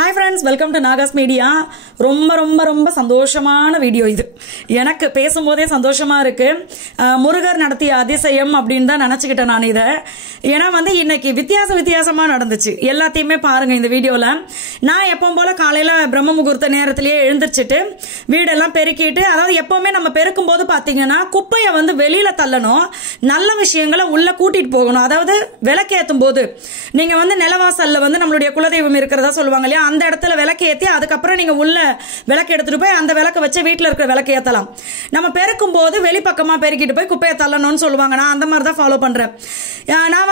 Hi friends, welcome to Nagas Media. ரொம்ப சந்தோஷமான video இது. எனக்கு பேசும்போதே சந்தோஷமா இருக்கு. முருகர் நடத்திய அதிசயம் அப்படின்னு தான் நினைச்சுக்கிட்டேன் நான் இதை. ஏன்னா இன்னைக்கு வித்தியாசமா நடந்துச்சு. எல்லாத்தையுமே பாருங்க இந்த வீடியோல. நான் எப்பவும் போல காலையில பிரம்ம முகூர்த்த நேரத்திலேயே எழுந்திரிச்சிட்டு வீடெல்லாம் பெருக்கிட்டு, அதாவது எப்பவுமே நம்ம பெருக்கும் போது பாத்தீங்கன்னா குப்பையை வெளியில தள்ளணும், நல்ல விஷயங்களை உள்ள கூட்டிட்டு போகணும். அதாவது விளக்கேற்றும் போது நீங்க நிலவாசல்ல நம்மளுடைய குலதெய்வம் இருக்கிறதா சொல்லுவாங்க இல்லையா, அந்த இடத்துல விளக்கு ஏத்தி அதுக்கப்புறம் நீங்க உள்ள விளக்கு எடுத்துட்டு போய் அந்த விளக்க வச்சு வீட்டுல இருக்கிற விளக்கு ஏத்தலாம். நம்ம பெருக்கும் போது வெளிப்பக்கமா பெருக்கிட்டு போய் குப்பையை தள்ளணும்னு சொல்லுவாங்க. நான் அந்த மாதிரி தான் ஃபாலோ பண்றேன். நான்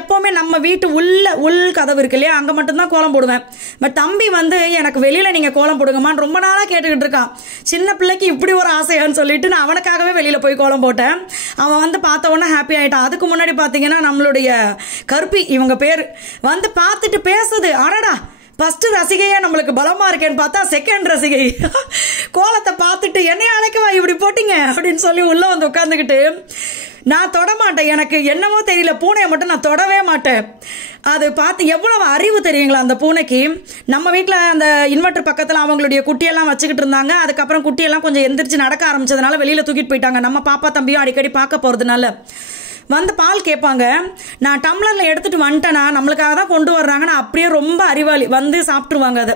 எப்பவுமே நம்ம வீட்டு உள் கதவு இருக்கு இல்லையா, அங்க மட்டும்தான் கோலம் போடுவேன். பட் தம்பி எனக்கு வெளியில நீங்க கோலம் போடுங்கம்மான்னு ரொம்ப நாளா கேட்டுக்கிட்டு இருக்கான். சின்ன பிள்ளைக்கு இப்படி ஒரு ஆசையான்னு சொல்லிட்டு நான் அவனுக்காகவே வெளியில போய் கோலம் போட்டேன். அவன் பார்த்த உடனே ஹாப்பி ஆயிட்டான். அதுக்கு முன்னாடி பாத்தீங்கன்னா நம்மளுடைய கருப்பி இவங்க பேர் பார்த்துட்டு பேசுது, அடடா ஃபர்ஸ்ட் ரசிகையா நம்மளுக்கு பலமா இருக்கேன்னு பார்த்தா செகண்ட் ரசிகை கோலத்தை பார்த்துட்டு என்னைய அழைக்கவா இப்படி போட்டீங்க அப்படின்னு சொல்லி உள்ள உட்காந்துக்கிட்டு, நான் தொட மாட்டேன். எனக்கு என்னமோ தெரியல, பூனையை மட்டும் நான் தொடவே மாட்டேன். அது பார்த்து எவ்வளவு அறிவு தெரியுங்களா அந்த பூனைக்கு. நம்ம வீட்டில் அந்த இன்வெர்டர் பக்கத்தில் அவங்களுடைய குட்டியெல்லாம் வச்சுக்கிட்டு இருந்தாங்க. அதுக்கப்புறம் குட்டியெல்லாம் கொஞ்சம் எந்திரிச்சு நடக்க ஆரம்பிச்சதுனால வெளியில தூக்கிட்டு போயிட்டாங்க. நம்ம பாப்பா தம்பியும் அடிக்கடி பார்க்க போறதுனால பால் கேட்பாங்க. நான் டம்ளர்ல எடுத்துட்டு வந்துட்டேனா, நம்மளுக்காக தான் கொண்டு வர்றாங்கன்னா அப்படியே ரொம்ப அறிவாளி சாப்பிட்டுருவாங்க. அது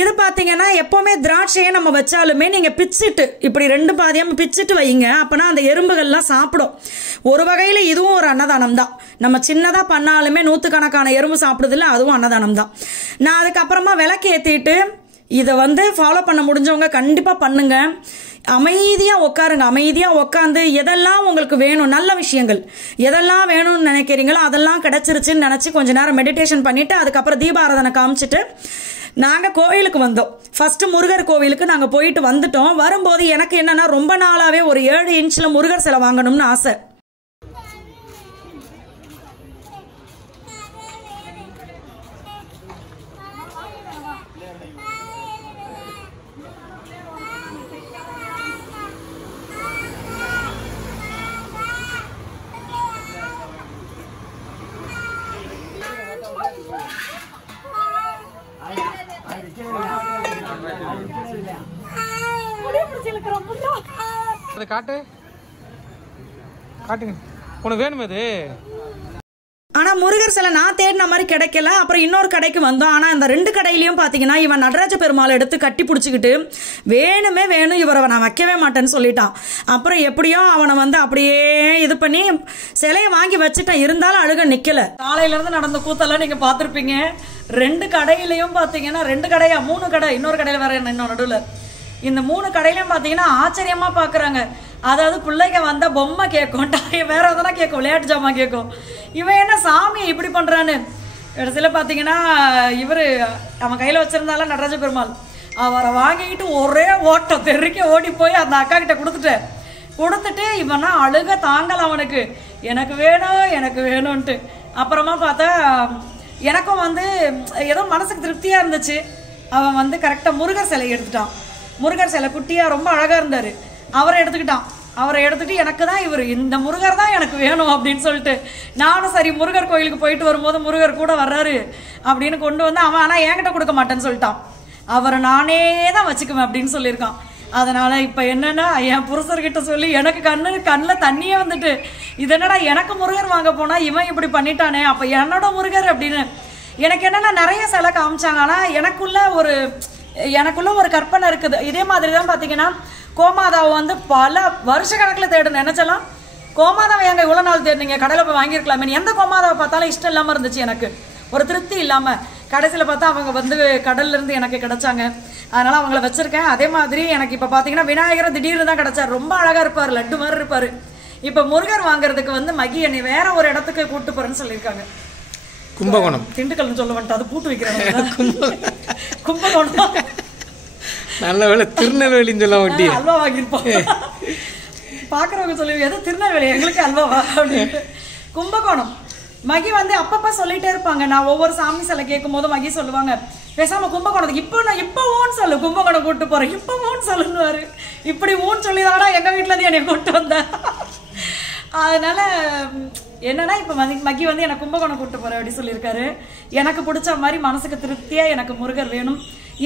இது பாத்தீங்கன்னா எப்பவுமே திராட்சையை நம்ம வச்சாலுமே நீங்க பிச்சுட்டு இப்படி ரெண்டு பாதியாம பிச்சுட்டு வைங்க, அப்பனா அந்த எறும்புகள்லாம் சாப்பிடும். ஒரு வகையில இதுவும் ஒரு அன்னதானம் தான். நம்ம சின்னதா பண்ணாலுமே நூத்துக்கணக்கான எறும்பு சாப்பிடுது இல்ல, அதுவும் அன்னதானம் தான். நான் அதுக்கப்புறமா விளக்கு ஏத்திட்டு இதை ஃபாலோ பண்ண முடிஞ்சவங்க கண்டிப்பா பண்ணுங்க. அமைதியா உட்காருங்க. அமைதியா உட்காந்து எதெல்லாம் உங்களுக்கு வேணும், நல்ல விஷயங்கள் எதெல்லாம் வேணும்னு நினைக்கிறீங்களோ அதெல்லாம் கிடைச்சிருச்சுன்னு நினைச்சு கொஞ்ச நேரம் மெடிடேஷன் பண்ணிட்டு அதுக்கப்புறம் தீபாராதனை காமிச்சிட்டு நாங்க கோயிலுக்கு வந்தோம். ஃபர்ஸ்ட் முருகர் கோவிலுக்கு நாங்க போயிட்டு வந்துட்டோம். வரும்போது எனக்கு என்னன்னா ரொம்ப நாளாவே ஒரு 7 இன்ச்ல முருகர் சிலை வாங்கணும்னு ஆசை. காட்டு காட்டுங்க, உனக்கு வேணுமே அது. ஆனா முருகர் சிலை நான் தேடின மாதிரி கிடைக்கல. அப்புறம் இன்னொரு கடைக்கு வந்தோம். ஆனா இந்த 2 கடையிலயும் பாத்தீங்கன்னா இவன் நடராஜ பெருமாள் எடுத்து கட்டி பிடிச்சிக்கிட்டு வேணும் இவரை நான் வைக்கவே மாட்டேன்னு சொல்லிட்டான். அப்புறம் எப்படியோ அவனை அப்படியே இது பண்ணி சிலையை வாங்கி வச்சுட்டேன். இருந்தாலும் அழுக நிக்கல. காலையில இருந்து நடந்த கூத்தெல்லாம் நீங்க பாத்திருப்பீங்க. 2 கடையிலயும் பாத்தீங்கன்னா 2 கடையா 3 கடை, இன்னொரு கடையில வேற இன்னொரு நடுவுல இந்த 3 கடையிலயும் பாத்தீங்கன்னா ஆச்சரியமா பாக்குறாங்க. அதாவது பிள்ளைங்க வந்தா பொம்மை கேட்கும், வேற எதனா கேட்கும், விளையாட்டு ஜாமா கேட்கும். இவன் என்ன சாமியை இப்படி பண்றான்னு கடைசியில பாத்தீங்கன்னா இவரு அவன் கையில வச்சிருந்தாலும் நடராஜ பெருமாள் அவரை வாங்கிக்கிட்டு ஒரே ஓட்டம் தெருக்க ஓடி போய் அந்த அக்கா கிட்ட கொடுத்துட்டு இவனா அழுக தாங்கல அவனுக்கு, எனக்கு வேணும்ன்ட்டு. அப்புறமா பார்த்தா எனக்கும் ஏதோ மனசுக்கு திருப்தியா இருந்துச்சு. அவன் கரெக்டா முருகர் சிலை எடுத்துட்டான். முருகர் சிலை குட்டியா ரொம்ப அழகா இருந்தாரு. அவரை எடுத்துட்டு எனக்கு தான் இந்த முருகர் தான் எனக்கு வேணும் அப்படின்னு சொல்லிட்டு நானும் சரி முருகர் கோயிலுக்கு போயிட்டு வரும்போது முருகர் கூட வர்றாரு அப்படின்னு கொண்டு வந்து அவன் ஆனா என்கிட்ட கொடுக்க மாட்டேன்னு சொல்லிட்டான். அவரை நானே தான் வச்சுக்குவேன் அப்படின்னு சொல்லியிருக்கான். அதனால இப்ப என்னன்னா என் புருஷர்கிட்ட சொல்லி எனக்கு கண்ணுல தண்ணியே வந்துட்டு, இது என்னடா எனக்கு முருகர் வாங்க போனா இவன் இப்படி பண்ணிட்டானே, அப்ப என்னோட முருகர் அப்படின்னு. எனக்கு என்னன்னா நிறைய சிலை காமிச்சாங்க. ஆனா எனக்குள்ள ஒரு கற்பனை இருக்குது. இதே மாதிரிதான் பாத்தீங்கன்னா கோமாதாவை பல வருஷ கணக்குல தேடு நினைச்சலாம். கோமாதாவை எங்க இவ்வளவு நாள் தேடுனீங்க, கடையில போய் வாங்கியிருக்கலாமே. எந்த கோமாதாவை பார்த்தாலும் இஷ்டம் இல்லாம இருந்துச்சு, எனக்கு ஒரு திருப்தி இல்லாம. கடைசியில பார்த்தா அவங்க கடல்ல இருந்து எனக்கு கிடைச்சாங்க. அதனால அவங்கள வச்சிருக்கேன். அதே மாதிரி எனக்கு இப்ப பாத்தீங்கன்னா விநாயகர் திடீர்னு தான் கிடைச்சாரு. ரொம்ப அழகா இருப்பாரு, லட்டு மாதிரி இருப்பாரு. இப்ப முருகர் வாங்குறதுக்கு மகி என்னை வேற ஒரு இடத்துக்கு கூட்டு போறேன்னு சொல்லியிருக்காங்க. கும்பகோணம், திண்டுக்கல்னு சொல்ல வந்துட்டு அது பூட்டு வைக்கிறாங்க. கும்பகோணம் நல்ல வேலை திருநெல்வேலின்னு சொல்ல வண்டி அல்வா வாங்கியிருப்போம். பாக்குறவங்க சொல்லி எது திருநெல்வேலி எங்களுக்கு அல்வாவா அப்படின்ட்டு. கும்பகோணம் மகி அப்பப்ப சொல்லிட்டே இருப்பாங்க. நான் ஒவ்வொரு சாமி சிலை கேட்கும் போது மகி சொல்லுவாங்க, பேசாம கும்பகோணத்துக்கு இப்ப ஊன்னு சொல்லு, கும்பகோணம் கூட்டு போறேன், இப்ப ஊன்னு சொல்லுவாரு. இப்படி ஊன்னு சொல்லிதானா எங்க வீட்டுல இருந்து என்னை கூட்டு வந்த. அதனால என்னன்னா இப்ப மக்கி வந்து எனக்கு கும்பகோணம் கூட்டு போற அப்படி சொல்லியிருக்காரு. எனக்கு பிடிச்ச மாதிரி மனசுக்கு திருப்தியா எனக்கு முருகர் வேணும்.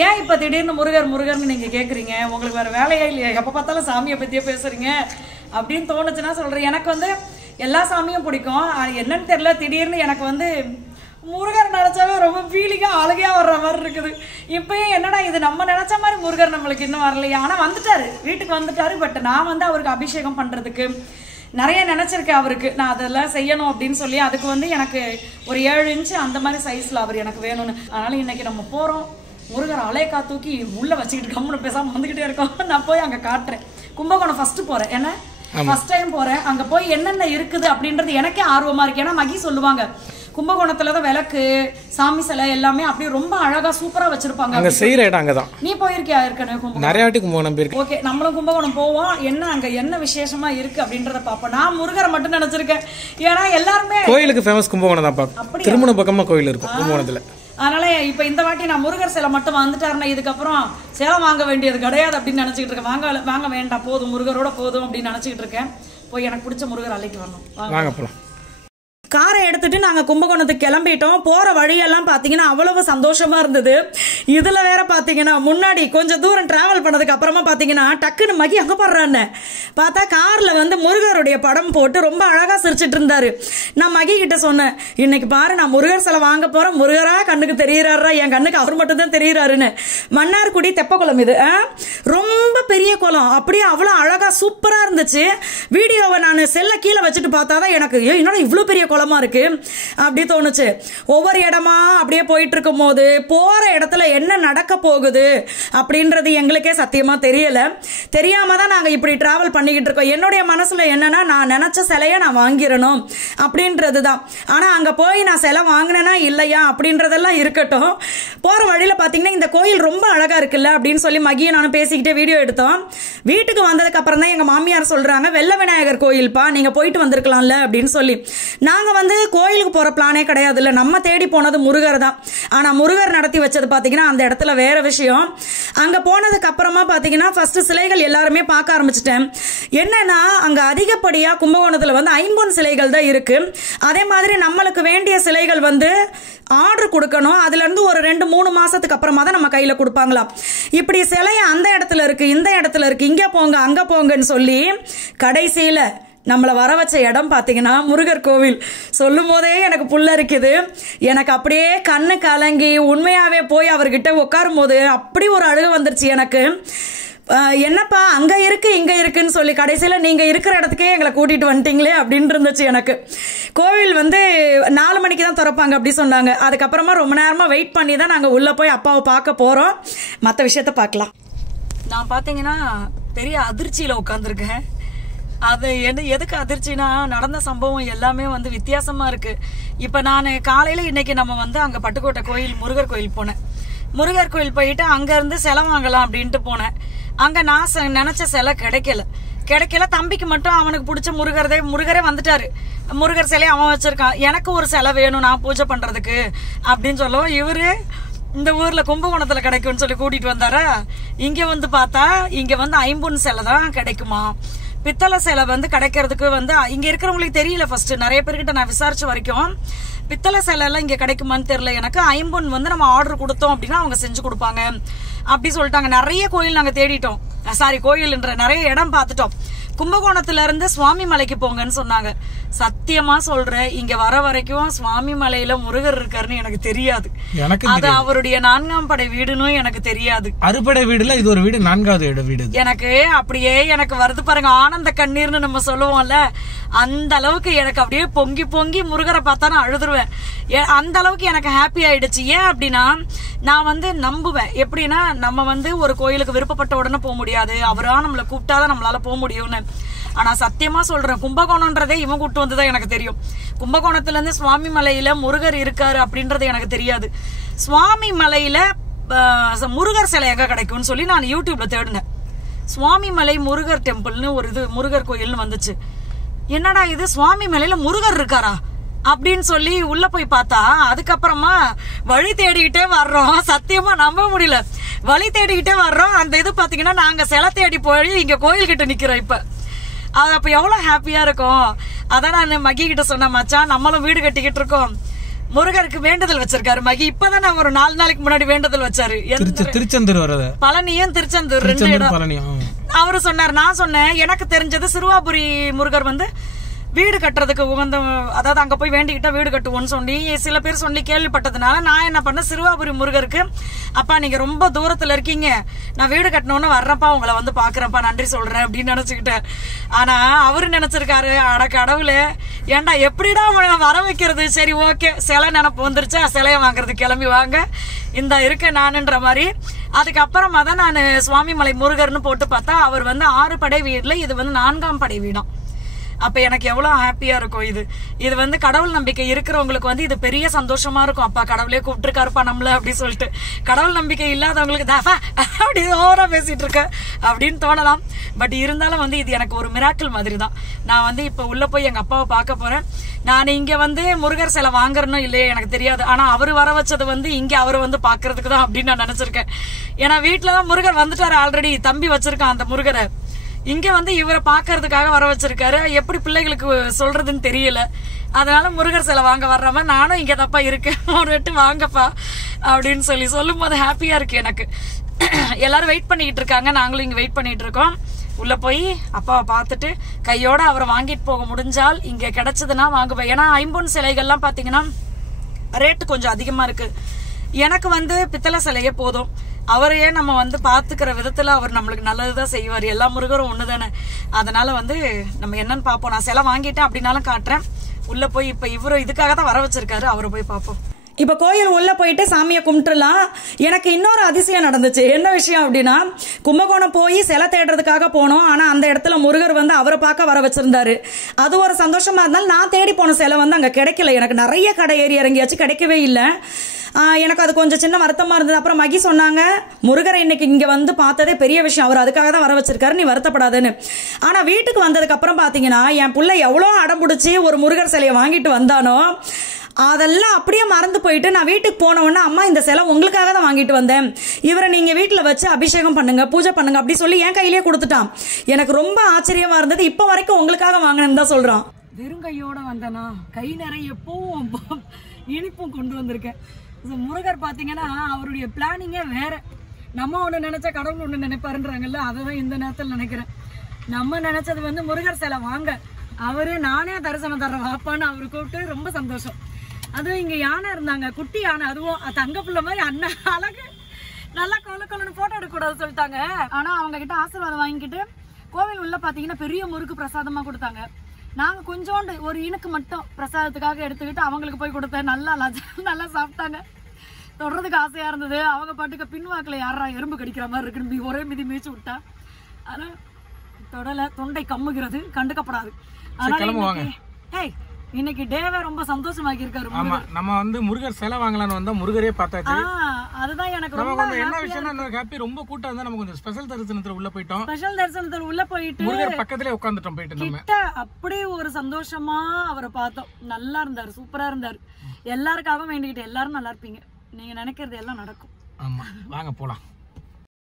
ஏன் இப்ப திடீர்னு முருகர்னு நீங்க கேக்குறீங்க? உங்களுக்கு வேற வேலையா இல்லையா? எப்ப பார்த்தாலும் சாமியை பத்தியே பேசுறீங்க அப்படின்னு தோணுச்சுன்னா சொல்றேன். எனக்கு வந்து எல்லா சாமியும் பிடிக்கும். என்னன்னு தெரியல, திடீர்னு எனக்கு வந்து முருகர் நினைச்சாவே ரொம்ப ஃபீலிங்கா அழகையா வர்ற மாதிரி இருக்குது. இப்பயும் என்னடா இது நம்ம நினைச்ச மாதிரி முருகர் நம்மளுக்கு இன்னும் வரலையா? ஆனா வந்துட்டாரு, வீட்டுக்கு வந்துட்டாரு. பட் நான் வந்து அவருக்கு அபிஷேகம் பண்றதுக்கு நிறைய நினைச்சிருக்கேன். அவருக்கு நான் அதெல்லாம் செய்யணும் அப்படின்னு சொல்லி அதுக்கு வந்து எனக்கு ஒரு 7 இன்ச்சு அந்த மாதிரி சைஸ்ல அவர் எனக்கு வேணும்னு. அதனால இன்னைக்கு நம்ம போறோம். முருகர் அலையக்கா தூக்கி உள்ள வச்சுக்கிட்டு கம்முன்னு பேசாம வந்துகிட்டே இருக்கோம். நான் போய் அங்க காட்டுறேன். கும்பகோணம் ஃபர்ஸ்ட் போறேன். ஏன்னா ஃபர்ஸ்ட் டைம் போறேன். அங்க போய் என்னென்ன இருக்குது அப்படின்றது எனக்கே ஆர்வமா இருக்கு. ஏன்னா மகி சொல்லுவாங்க கும்பகோணத்துலதான் விளக்கு, சாமி சிலை எல்லாமே அப்படியே ரொம்ப அழகா சூப்பரா வச்சிருப்பாங்க. அங்க செய்யற இடம் அங்கதான். நீ போயிருக்கியா? ஏற்கனவே நிறைய வாட்டி கும்பகோணம் போயிருக்கு. ஓகே, நம்மளும் கும்பகோணம் போவோம். என்ன அங்க என்ன விசேஷமா இருக்கு அப்படின்றத பாப்போம். நான் முருகரை மட்டும் நினைச்சிருக்கேன். ஏன்னா எல்லாருமே கோயிலுக்கு ஃபேமஸ் கும்பகோணம் தான் பாப்போம். திருமண பக்கமா கோயில் இருக்கும் கும்பகோணத்துல. அதனால இப்ப இந்த வாட்டி நான் முருகர் சிலை மட்டும் வந்துட்டாருன்னா இதுக்கப்புறம் சேலம் வாங்க வேண்டியது கிடையாது அப்படின்னு நினைச்சுக்கிட்டு இருக்கேன். வாங்க வேண்டாம், போதும் முருகரோட போதும் அப்படின்னு நினைச்சுக்கிட்டு இருக்கேன். போய் எனக்கு பிடிச்ச முருகர் அழைக்கு வரணும். வாங்க போலாம். காரை எடுத்துட்டு நாங்க கும்பகோணத்துக்கு கிளம்பிட்டோம். போற வழியெல்லாம் பாத்தீங்கன்னா அவ்வளவு சந்தோஷமா இருந்தது. இதுல வேற பாத்தீங்கன்னா முன்னாடி கொஞ்சம் தூரம் டிராவல் பண்ணதுக்கு அப்புறமா பாத்தீங்கன்னா டக்குன்னு மகி அங்க பாடுறான்னு பார்த்தா கார்ல வந்து முருகருடைய படம் போட்டு ரொம்ப அழகா சிரிச்சிட்டு இருந்தாரு. நான் மகி கிட்ட சொன்னேன், இன்னைக்கு பாரு நான் முருகர் சிலை வாங்க போறேன், முருகரா கண்ணுக்கு தெரியுறாரா? என் கண்ணுக்கு அவர் மட்டும் தான் தெரியுறாருன்னு. மன்னார்குடி தெப்பக்குளம் இது, ரொம்ப பெரிய குளம். அப்படியே அவ்வளவு அழகா சூப்பரா இருந்துச்சு. வீடியோவை நான் செல்ல கீழே வச்சுட்டு பார்த்தாதான் எனக்கு என்னடா இவ்வளவு பெரிய குளமா இருக்கு அப்படி தோணுச்சு. ஒவ்வொரு இடமா அப்படியே போயிட்டு இருக்கும் போது போற இடத்துல என்ன நடக்க போகுது அப்படின்றது எங்களுக்கே சத்தியமா தெரியல. தெரியாம தான் நாங்க இப்படி டிராவல் பண்ணிக்கிட்டு இருக்கோம். என்னுடைய மனசுல என்னன்னா நான் நினைச்ச சிலைய நான் வாங்கிடணும் அப்படின்றதுதான். ஆனா அங்க போய் நான் சிலை வாங்கினேனா இல்லையா அப்படின்றதெல்லாம் இருக்கட்டும். போற வழியில பாத்தீங்கன்னா இந்த கோயில் ரொம்ப அழகா இருக்குல்ல அப்படின்னு சொல்லி மகியை நானும் பேசிக்கிட்டே வீடியோ எடுத்தோம். வீட்டுக்கு வந்ததுக்கு அப்புறம் தான் எங்க மாமியார் சொல்றாங்க, வெள்ள விநாயகர் கோயில்பா, நீங்க போயிட்டு வந்திருக்கலாம்ல அப்படின்னு சொல்லி. நாங்க வந்து கோயிலுக்கு போற பிளானே கிடையாது. இல்ல நம்ம தேடி போனது முருகர் தான். ஆனா முருகர் நடத்தி வச்சது பாத்தீங்கன்னா அந்த இடத்துல வேற விஷயம். அங்க போனதுக்கு அப்புறமா பாத்தீங்கன்னா ஃபர்ஸ்ட் சிலைகள் எல்லாருமே பார்க்க ஆரம்பிச்சிட்டேன். என்னன்னா அங்க அதிகப்படியா கும்பகோணத்துல வந்து 50 சிலைகள் தான் இருக்கு. அதே மாதிரி நம்மளுக்கு வேண்டிய சிலைகள் வந்து ஆர்டர் கொடுக்கணும். அதுல இருந்து ஒரு 2-3 மாசத்துக்கு அப்புறமா தான் நம்ம கையில கொடுப்பாங்களாம். இப்படி சிலைய அந்த இடத்துல இருக்கு, இந்த இடத்துல இருக்கு, இங்க போங்க அங்க போங்கன்னு சொல்லி கடைசியில நம்மளை வர வச்ச இடம் பாத்தீங்கன்னா முருகர் கோவில். சொல்லும் போதே எனக்கு புல்ல இருக்குது. எனக்கு அப்படியே கண்ணு கலங்கி உண்மையாவே போய் அவர்கிட்ட உட்காரும் போது அப்படி ஒரு அழுக வந்துருச்சு எனக்கு. என்னப்பா அங்க இருக்கு இங்க இருக்குன்னு சொல்லி கடைசியில நீங்க இருக்கிற இடத்துக்கே எங்களை கூட்டிட்டு வந்துட்டீங்களே அப்படின்னு இருந்துச்சு எனக்கு. கோவில் வந்து 4 மணிக்கு தான் திறப்பாங்க அப்படி சொன்னாங்க. அதுக்கப்புறமா ரொம்ப நேரமா வெயிட் பண்ணி தான் நாங்க உள்ள போய் அப்பாவை பார்க்க போறோம். மற்ற விஷயத்த பார்க்கலாம். நான் பாத்தீங்கன்னா பெரிய அதிர்ச்சியில உட்காந்துருக்கேன். அது எதுக்கு அதிர்ச்சினா நடந்த சம்பவம் எல்லாமே வந்து வித்தியாசமா இருக்கு. இப்ப நான் காலையில இன்னைக்கு நம்ம வந்து அங்க பட்டுக்கோட்டை கோயில் முருகர் கோயில் போனேன். முருகர் கோயில் போயிட்டு அங்க இருந்து சிலை வாங்கலாம் அப்படின்ட்டு போனேன். அங்க நான் நினைச்ச சிலை கிடைக்கல. தம்பிக்கு மட்டும் அவனுக்கு பிடிச்ச முருகரே வந்துட்டாரு. முருகர் சிலையை அவன் வச்சிருக்கான். எனக்கு ஒரு சிலை வேணும் நான் பூஜை பண்றதுக்கு அப்படின்னு சொல்லவும் இவரு இந்த ஊர்ல கும்பகோணத்துல கிடைக்கும்னு சொல்லி கூட்டிட்டு வந்தாரா. இங்க வந்து பார்த்தா இங்க வந்து 50 சிலை தான் கிடைக்குமா. பித்தளை சிலை வந்து கிடைக்கிறதுக்கு வந்து இங்க இருக்கிறவங்களுக்கு தெரியல. ஃபர்ஸ்ட் நிறைய பேர்கிட்ட நான் விசாரிச்ச வரைக்கும் பித்தளை சிலை எல்லாம் இங்க கிடைக்குமான்னு தெரியல எனக்கு. 50 வந்து நம்ம ஆர்டர் கொடுத்தோம் அப்படின்னா அவங்க செஞ்சு கொடுப்பாங்க அப்படி சொல்லிட்டாங்க. நிறைய கோயில் நாங்க தேடிட்டோம். கோயில்ன்ற நிறைய இடம் பார்த்துட்டோம். கும்பகோணத்துல இருந்து சுவாமி மலைக்கு போங்கன்னு சொன்னாங்க. சத்தியமா சொல்றேன், இங்க வர வரைக்கும் சுவாமி மலையில முருகர் இருக்காருன்னு எனக்கு தெரியாது. அது அவருடைய 4ஆம் படை வீடுன்னு எனக்கு தெரியாது. அறுபடை வீடுல இது ஒரு வீடு, 4வது வீடு. எனக்கு அப்படியே எனக்கு வருது பாருங்க, ஆனந்த கண்ணீர்னு நம்ம சொல்லுவோம்ல, அந்த அளவுக்கு எனக்கு அப்படியே பொங்கி பொங்கி முருகரை பார்த்தா நான் அழுதுருவேன். அந்த அளவுக்கு எனக்கு ஹாப்பி ஆயிடுச்சு. ஏன் அப்படின்னா நான் வந்து நம்புவேன். எப்படின்னா நம்ம வந்து ஒரு கோயிலுக்கு விருப்பப்பட்ட உடனே போக முடியாது, அவரா நம்மளை கூப்பிட்டாதான் நம்மளால போக முடியும்னு. ஆனா சத்தியமா சொல்றேன், கும்பகோணம்ன்றதே இவன் கூட்டு வந்துதான் எனக்கு தெரியும். கும்பகோணத்துல இருந்து சுவாமி மலையில முருகர் இருக்காரு அப்படின்றது எனக்கு தெரியாது. சுவாமி மலையில முருகர் சிலை எங்க கிடைக்கும்னு சொல்லி நான் யூடியூப்ல தேடினேன். சுவாமி மலை முருகர் டெம்பிள்னு ஒரு இது முருகர் கோயில்னு வந்துச்சு. என்னடா இது சுவாமி மலையில முருகர் இருக்காரா அப்படின்னு சொல்லி உள்ள போய் பார்த்தா அதுக்கப்புறமா வழி தேடிக்கிட்டே வர்றோம். சத்தியமா நம்ப முடியல, வழி தேடிக்கிட்டே வர்றோம். அந்த இது பாத்தீங்கன்னா நாங்க சிலை தேடி போய் இங்க கோயில் கிட்ட நிக்கிறோம். இப்ப அது அப்ப எவ்வளவு ஹாப்பியா இருக்கும். அதான் நான் மகி கிட்ட சொன்ன, மச்சான் நம்மளும் வீடு கட்டிக்கிட்டு இருக்கோம், முருகருக்கு வேண்டுதல் வச்சிருக்காரு மகி. இப்பதான் ஒரு 4 நாளைக்கு முன்னாடி வேண்டுதல் வச்சாரு. திருச்செந்தூர் வர்றது, பழனியும் திருச்செந்தூர் 2 இடம் அவரு சொன்னார். நான் சொன்னேன் எனக்கு தெரிஞ்சது சிறுவாபுரி முருகர் வீடு கட்டுறதுக்கு உகந்த, அதாவது அங்க போய் வேண்டிக்கிட்டா வீடு கட்டுவோம்னு சொல்லி சில பேர் சொல்லி கேள்விப்பட்டதுனால நான் என்ன பண்ண, சிறுவாபுரி முருகருக்கு அப்பா நீங்க ரொம்ப தூரத்துல இருக்கீங்க, நான் வீடு கட்டணும்னு வர்றப்பா உங்களை பாக்குறப்பா நன்றி சொல்றேன் அப்படின்னு நினைச்சுக்கிட்டேன். ஆனா அவரு நினைச்சிருக்காரு, அட கடவுளே ஏண்டா எப்படிடா வர வைக்கிறது, சரி ஓகே சிலை நினப்பு வந்துருச்சா சிலையை வாங்குறது கிளம்பி வாங்க இந்த இருக்க நானுன்ற மாதிரி. அதுக்கப்புறமா தான் நான் சுவாமிமலை முருகர்னு போட்டு பார்த்தா அவர் 6 படை வீடுல இது 4ஆம் படை வீடாம். அப்ப எனக்கு எவ்வளவு ஹாப்பியா இருக்கும். இது கடவுள் நம்பிக்கை இருக்கிறவங்களுக்கு இது பெரிய சந்தோஷமா இருக்கும். அப்பா கடவுளே கூப்பிட்டுருக்காருப்பா நம்மள அப்படி சொல்லிட்டு. கடவுள் நம்பிக்கை இல்லாதவங்களுக்கு தாஃபா அப்படி ஓவரா பேசிட்டு இருக்க அப்படின்னு தோணலாம். பட் இருந்தாலும் இது எனக்கு ஒரு மிராக்கிள் மாதிரி தான். நான் இப்ப உள்ள போய் எங்க அப்பாவை பார்க்க போறேன். நான் இங்க முருகர் சிலை வாங்குறேன்னு இல்லையே எனக்கு தெரியாது. ஆனா அவரு வர வச்சது இங்க அவரு பாக்குறதுக்கு தான் அப்படின்னு நான் நினைச்சிருக்கேன். ஏன்னா வீட்டுலதான் முருகர் வந்துட்டாரு ஆல்ரெடி, தம்பி வச்சிருக்கான் அந்த முருகரை. இங்க இவரை பாக்குறதுக்காக வர வச்சிருக்காரு. எப்படி பிள்ளைகளுக்கு சொல்றதுன்னு தெரியல. அதனால முருகர் சிலை வாங்க வர்றவ நானும் இங்க தப்பா இருக்கேன், ஒரு வெட்டு வாங்கப்பா அப்படின்னு சொல்லும் போது ஹாப்பியா இருக்கு எனக்கு. எல்லாரும் வெயிட் பண்ணிட்டு இருக்காங்க, நாங்களும் இங்க வெயிட் பண்ணிட்டு இருக்கோம். உள்ள போய் அப்பாவை பார்த்துட்டு கையோட அவரை வாங்கிட்டு போக முடிஞ்சால் இங்க கிடைச்சதுன்னா வாங்குவேன். ஏன்னா ஐம்பொன் சிலைகள்லாம் பாத்தீங்கன்னா ரேட்டு கொஞ்சம் அதிகமா இருக்கு. எனக்கு பித்தளை சிலையே போதும். அவரையே நம்ம பாத்துக்கிற விதத்துல அவர் நம்மளுக்கு நல்லதுதான் செய்வார். எல்லா முருகரும் ஒண்ணுதானே. அதனால நம்ம என்னன்னு பாப்போம். நான் சிலை வாங்கிட்டேன் அப்படின்னாலும் காட்டுறேன். உள்ள போய் இப்ப இவரு இதுக்காக தான் வர வச்சிருக்காரு, அவரை போய் பாப்போம். இப்ப கோயில் உள்ள போயிட்டு சாமியை கும்பிட்டுலாம். எனக்கு இன்னொரு அதிசயம் நடந்துச்சு. என்ன விஷயம் அப்படின்னா, கும்பகோணம் போய் சிலை தேடுறதுக்காக போனோம். ஆனா அந்த இடத்துல முருகர் அவரை பார்க்க வர வச்சிருந்தாரு. அது ஒரு சந்தோஷமா இருந்தாலும் நான் தேடி போன சிலை அங்க கிடைக்கல. எனக்கு நிறைய கடை ஏறி இறங்கியாச்சு, கிடைக்கவே இல்லை. எனக்கு அது கொஞ்சம் சின்ன வருத்தமா இருந்தது. அப்புறம் மகி சொன்னாங்க, முருகரை இன்னைக்கு இங்க பார்த்ததே பெரிய விஷயம், அவர் அதுக்காக தான் வர வச்சிருக்காரு, நீ வருத்தப்படாதுன்னு. ஆனா வீட்டுக்கு வந்ததுக்கு அப்புறம் பாத்தீங்கன்னா என் பிள்ளை எவ்வளவு அடம்பிடிச்சு ஒரு முருகர் சிலையை வாங்கிட்டு வந்தானோ அதெல்லாம் அப்படியே மறந்து போயிட்டு நான் வீட்டுக்கு போன உடனே, அம்மா இந்த சிலை உங்களுக்காக தான் வாங்கிட்டு வந்தேன், இவரை நீங்க வீட்டுல வச்சு அபிஷேகம் பண்ணுங்க, பூஜை பண்ணுங்க அப்படி சொல்லி என் கையிலேயே கொடுத்துட்டான். எனக்கு ரொம்ப ஆச்சரியமா இருந்தது. இப்ப வரைக்கும் உங்களுக்காக வாங்கினேன்னு தான் சொல்றான். வெறுங்கையோட வந்தனா, கை நிறைய பூவும் இனிப்பும் கொண்டு வந்திருக்கேன். முருகர் பாத்தீங்கன்னா அவருடைய பிளானிங்கே வேற. நம்ம ஒண்ணு நினைச்சா கடவுள் ஒண்ணு நினைப்பாருன்றாங்கல்ல, அதான் இந்த நேரத்தில் நினைக்கிறேன். நம்ம நினைச்சது முருகர் சிலை வாங்க, அவரு நானே தரிசனம் தர்ற வாப்பான்னு அவரு கூப்பிட்டு ரொம்ப சந்தோஷம். அதுவும் இங்க யானை இருந்தாங்க, குட்டி யானை, அதுவும் தங்க புள்ள மாதிரி அண்ணா அழகு, நல்லா கொலன்னு போட்டோ எடுக்க கூடாது சொல்லிட்டாங்க. ஆனா அவங்க கிட்ட ஆசீர்வாதம் வாங்கிக்கிட்டு கோவில் உள்ள பாத்தீங்கன்னா பெரிய முறுக்கு பிரசாதமா கொடுத்தாங்க. நாங்க கொஞ்சோண்டு ஒரு இனுக்கு மட்டும் பிரசாதத்துக்காக எடுத்துக்கிட்டு அவங்களுக்கு போய் கொடுத்தேன். நல்லா சாப்பிட்டாங்க. தொடர்றதுக்கு ஆசையா இருந்தது. அவங்க பாட்டுக்கு பின்வாக்கில் யாரா எறும்பு கடிக்கிற மாதிரி இருக்குன்னு ஒரே மிதி மீச்சு விட்டா. ஆனா தொடலை, தொண்டை கம்முகிறது, கண்டுக்கப்படாது. இன்னைக்கு டேவே ரொம்ப சந்தோஷமாக்கி இருக்காரு. நம்ம முருகர் சிலை வாங்கலாம்னு வந்தா முருகரே பார்த்தாச்சு. அதுதான் எனக்கு ரொம்ப என்ன விஷயம் ஹாப்பி. ரொம்ப கூட்டம் இருந்தா நம்ம கொஞ்சம் ஸ்பெஷல் தரிசனத்துல உள்ள போயிட்டோம். ஸ்பெஷல் தரிசனத்துல உள்ள போயிட்டு முருகர் பக்கத்திலே உட்கார்ந்துட்டோம். போயிட்டு நம்ம அப்படியே ஒரு சந்தோஷமா அவரை பார்த்தோம். நல்லா இருந்தாரு, சூப்பரா இருந்தாரு. எல்லாருக்காகவும் வேண்டிக்கிட்டு எல்லாரும் நல்லா இருப்பீங்க. நீங்க நினைக்கிறது எல்லாம் நடக்கும். ஆமா, வாங்க போலாம்.